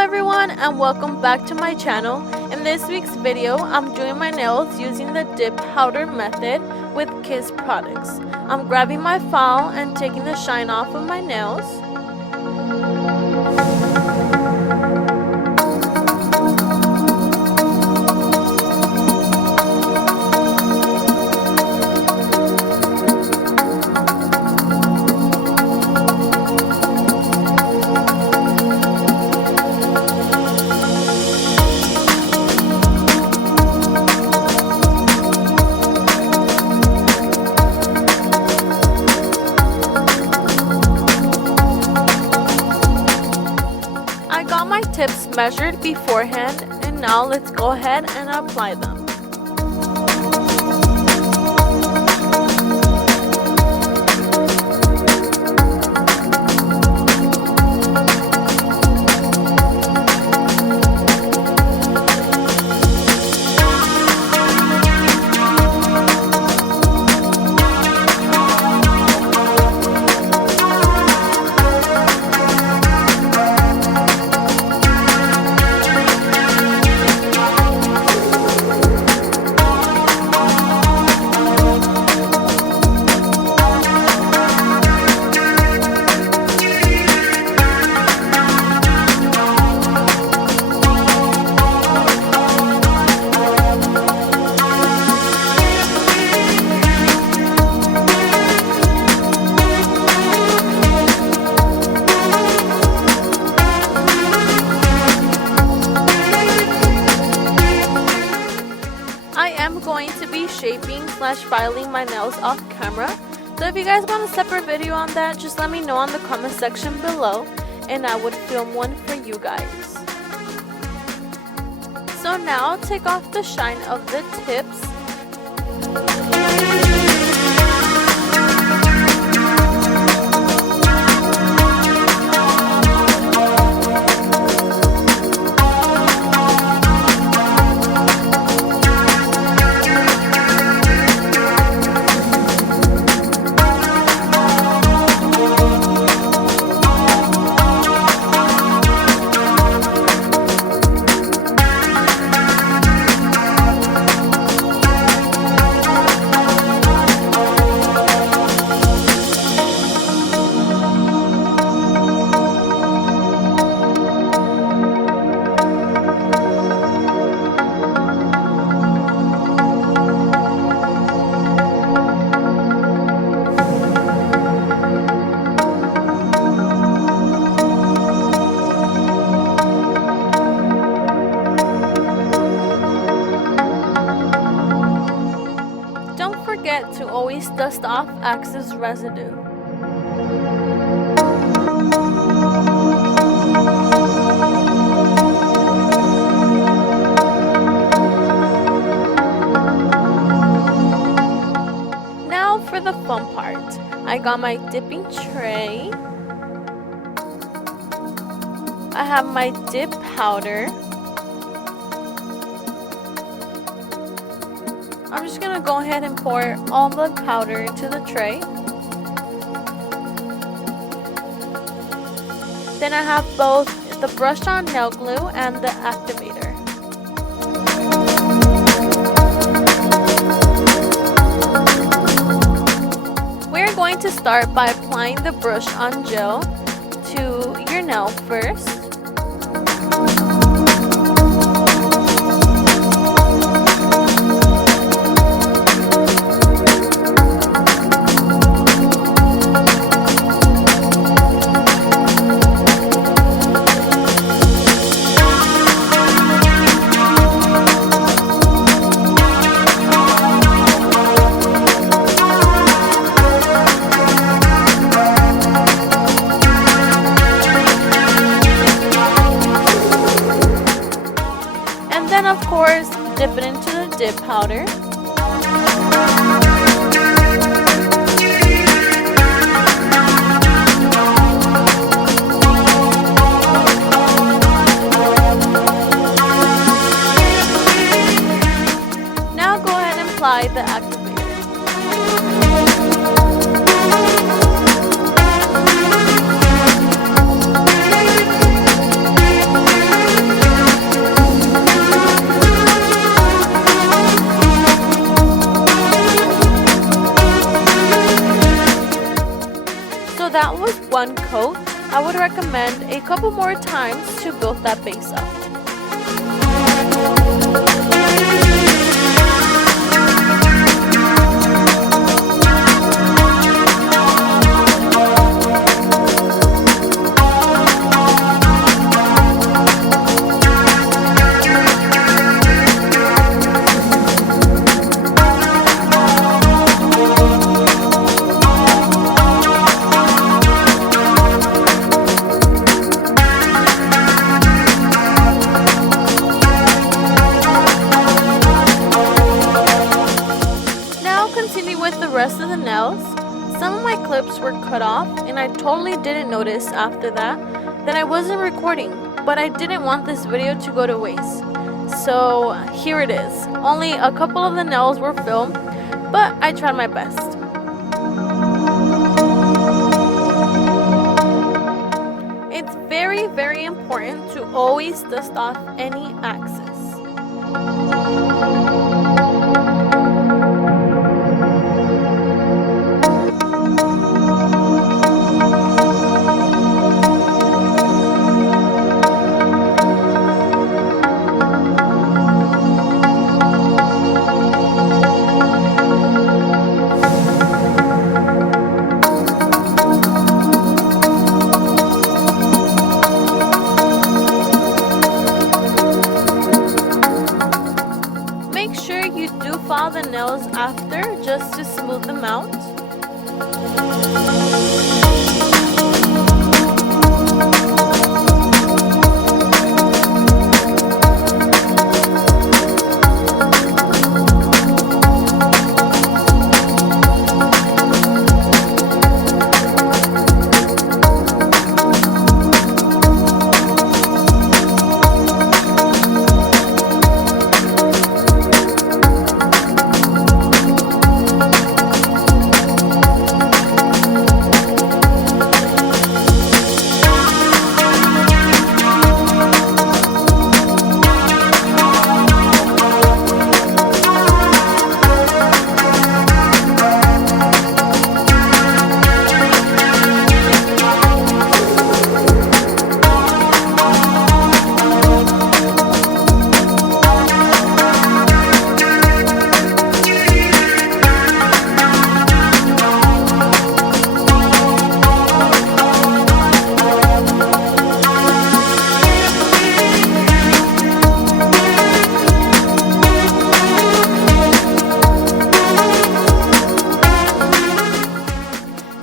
everyone, and welcome back to my channel. In this week's video, I'm doing my nails using the dip powder method with Kiss products. I'm grabbing my file and taking the shine off of my nails. I got my tips measured beforehand, and now let's go ahead and apply them. Going to be shaping / filing my nails off camera, so if you guys want a separate video on that, just let me know on the comment section below and I would film one for you guys. So now take off the shine of the tips. Forget to always dust off excess residue. Now for the fun part. I got my dipping tray. I have my dip powder. I'm just going to go ahead and pour all the powder into the tray. Then I have both the brushed on nail glue and the activator. We're going to start by applying the brush on gel to your nail first. Of course, dip it into the dip powder. Now go ahead and apply the activator. would recommend a couple more times to build that base up. With the rest of the nails, some of my clips were cut off and I totally didn't notice after that I wasn't recording, but I didn't want this video to go to waste. So here it is. Only a couple of the nails were filmed, but I tried my best. It's very, very important to always dust off any excess. Make sure you do file the nails after just to smooth them out.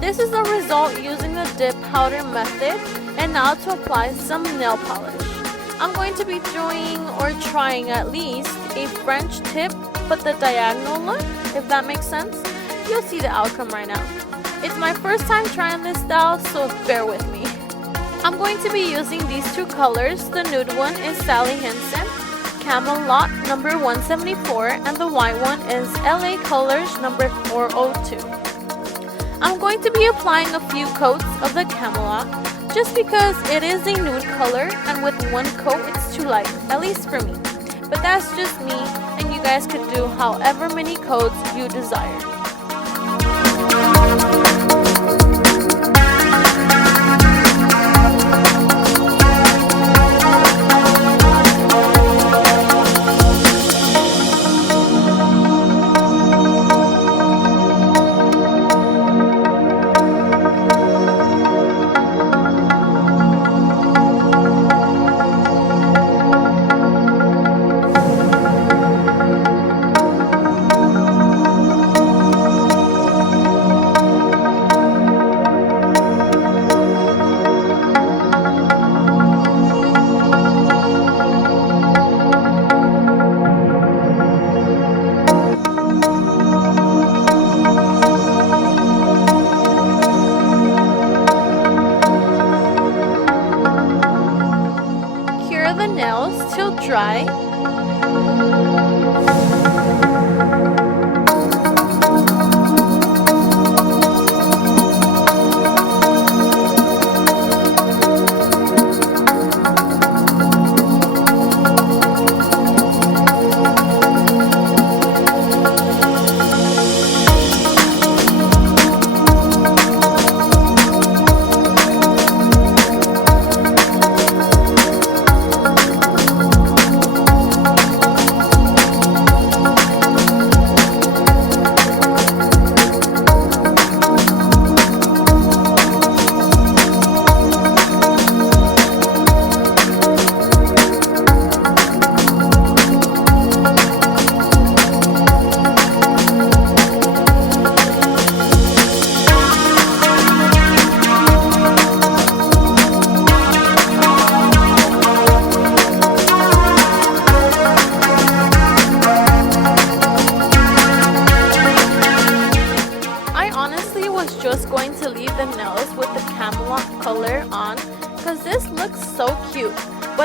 This is the result using the dip powder method, and now to apply some nail polish. I'm going to be doing or trying at least a French tip but the diagonal look, if that makes sense. You'll see the outcome right now. It's my first time trying this style, so bear with me. I'm going to be using these two colors. The nude one is Sally Hansen Camelot number 174 and the white one is LA Colors number 402. I'm going to be applying a few coats of the Camelot just because it is a nude color and with one coat it's too light, at least for me. But that's just me, and you guys could do however many coats you desire. The nails till dry.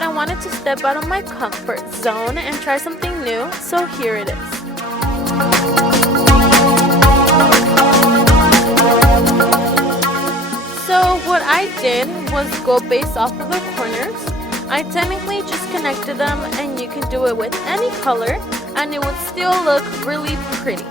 I wanted to step out of my comfort zone and try something new, so here it is. So what I did was go based off of the corners. I technically just connected them, and you can do it with any color and it would still look really pretty.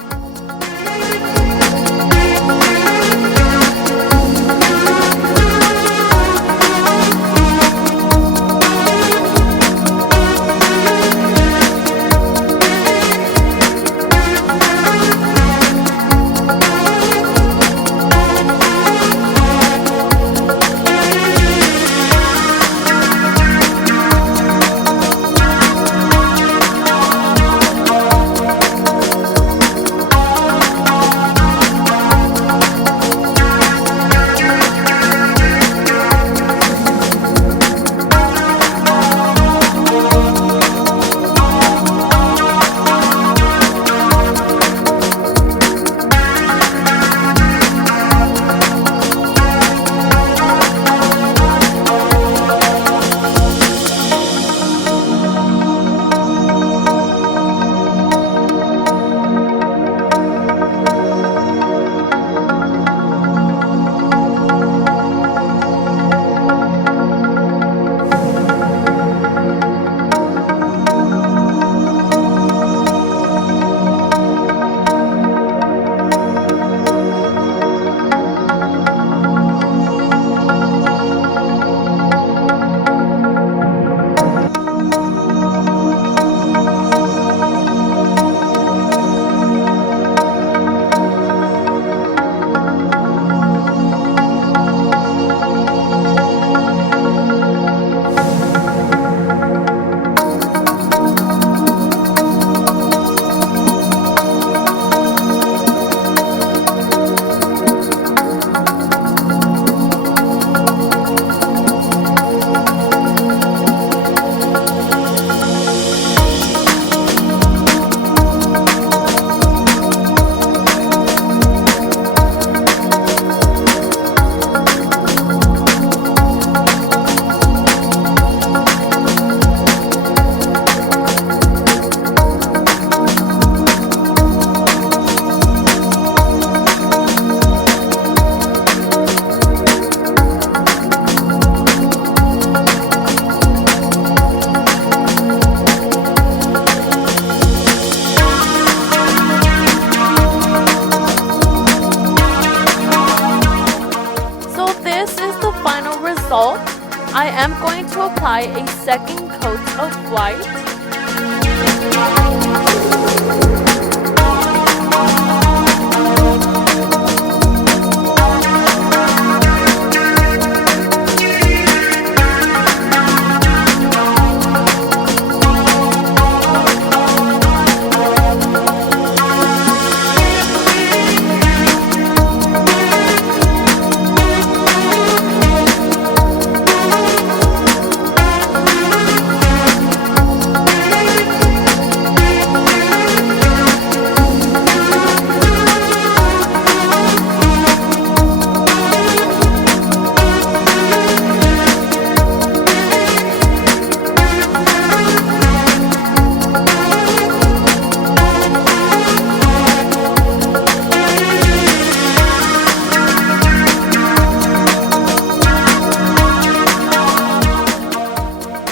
I am going to apply a second coat of white.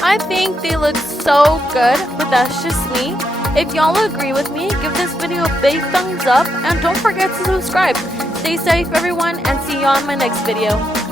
I think they look so good, but that's just me. If y'all agree with me, give this video a big thumbs up and don't forget to subscribe. Stay safe everyone, and see you on my next video.